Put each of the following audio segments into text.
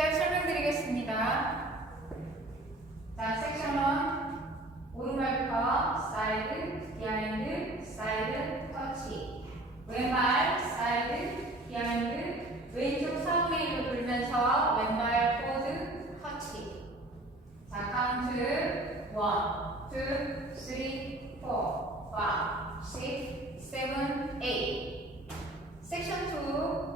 스텝 설명드리겠습니다. 자, 섹션 1 오른발부터 사이드, 비하인드, 사이드, 터치. 왼발, 사이드, 비하인드, 왼쪽 사우네이로 돌면서 왼발 포드, 터치. 자, 카운트 1, 2, 3, 4, 5, 6, 7, 8. 섹션 2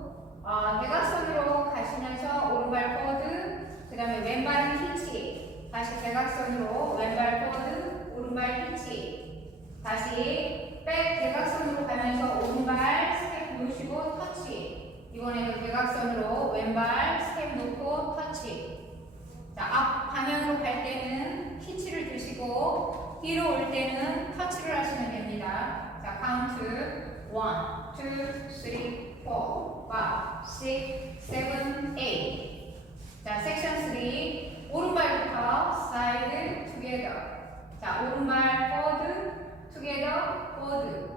대각선으로 가시면서 오른발 포드, 그 다음에 왼발은 히치. 다시 대각선으로 왼발 포드, 오른발 히치. 다시 백 대각선으로 가면서 오른발 스텝 놓으시고 터치. 이번에도 대각선으로 왼발 스텝 놓고 터치. 자, 앞 방향으로 갈 때는 히치를 드시고 뒤로 올 때는 터치를 하시면 됩니다. 자, 카운트 1, 2, 3, 4, 5, 6, 7, 8. 자, 섹션 3 오른발부터 사이드 투게더. 자, 오른발 포드 투게더 포드.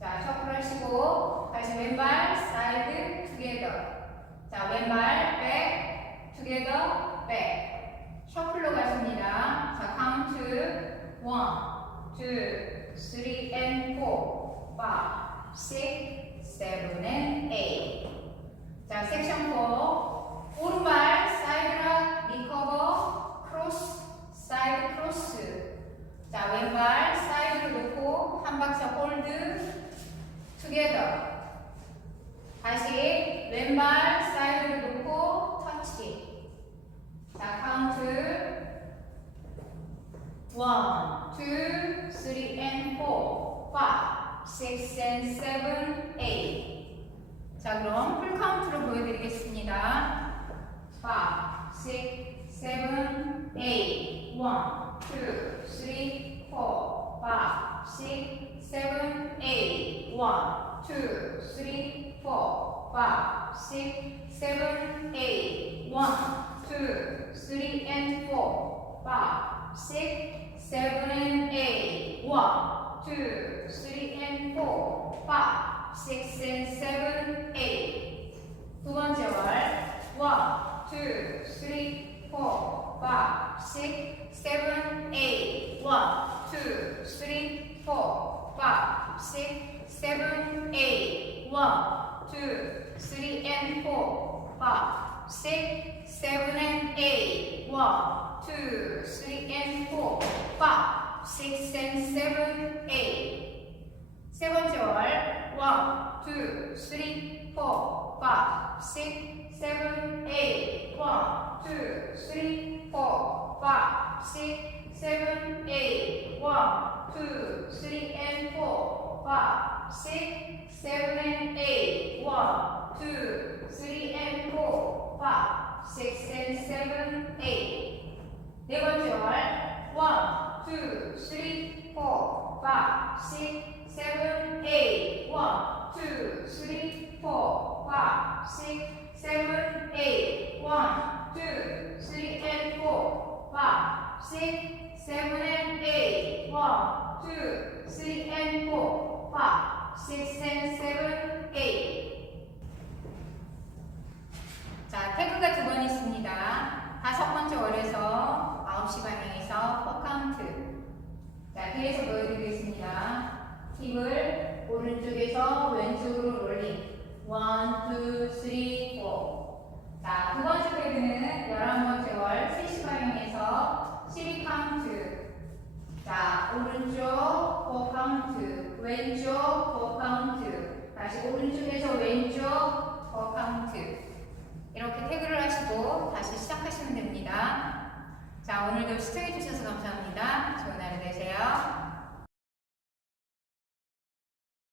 자, 셔플 하시고 다시 왼발 사이드 투게더. 자, 왼발 백 투게더 백. 셔플로 가십니다. 자, 카운트 1, 2, 3 and 4, 5, 6, 7 and 8. 자, 섹션 4 오른발 사이드락 리커버 크로스 사이드 크로스. 자, 왼발 사이드로 놓고 한 박자 홀드 투게더. 다시 왼발 사이드로 놓고 터치. 자, 카운트 1, 2, 3 and 4, 5, 6 and 7, 8. 자, 그럼 풀 카운트로 보여드리겠습니다. 5, 6, 7, 8. 1, 2, 3, 4, 5, 6, 7, 8. 1, 2, 3, 4, 5, 6, 7, 8. 1, 2, 3 and 4, 5, 6, 7 and 8. 1, 2, 3 and 4, 5, 6 and 7, 8. 두 번째 월 1, 2, 3, 4, 5, 6, 7, 8. 1, 2, 3, 4, 5, 6, 7, 8. 1, 2, 3 and 4, 5, 6, 7 and 8. 1, 2, 3 and 4, 5, 6 and 7, 8. 세 번째 월 1, 2, 3, 4, 5, 6, 7, 8. 1, 2, 3, 4, 5, 6, 7, 8. 1, 2, 3 and 4, 5, 6, 7 and 8. 1, 2, 3 and 4, 5, 6 and 7, 8. 네 번째 월 1, 2, 3, 4, 5, 6, 7, 8. 1, 2, 3, 4, 5, 6, 7, 8. 1, 2, 3 and 4, 5, 6, 7 and 8. 1, 2, 3 and 4, 5, 6 and 7, 8. 자, 태그가 두 번 있습니다. 다섯 번째 월에서 9시 방향에서 4카운트. 자, 뒤에서 보여드리겠습니다. 힙을 오른쪽에서 왼쪽으로 롤링. 1, 2, 3, 4. 자, 두 번째 태그는 11번째 월 3시 방향에서 12카운트. 자, 오른쪽 4카운트, 왼쪽 4카운트. 다시 오른쪽에서 왼쪽 4카운트. 이렇게 태그를 하시고 다시 시작하시면 됩니다. 자, 오늘도 시청해주셔서 감사합니다. 좋은 하루 되세요.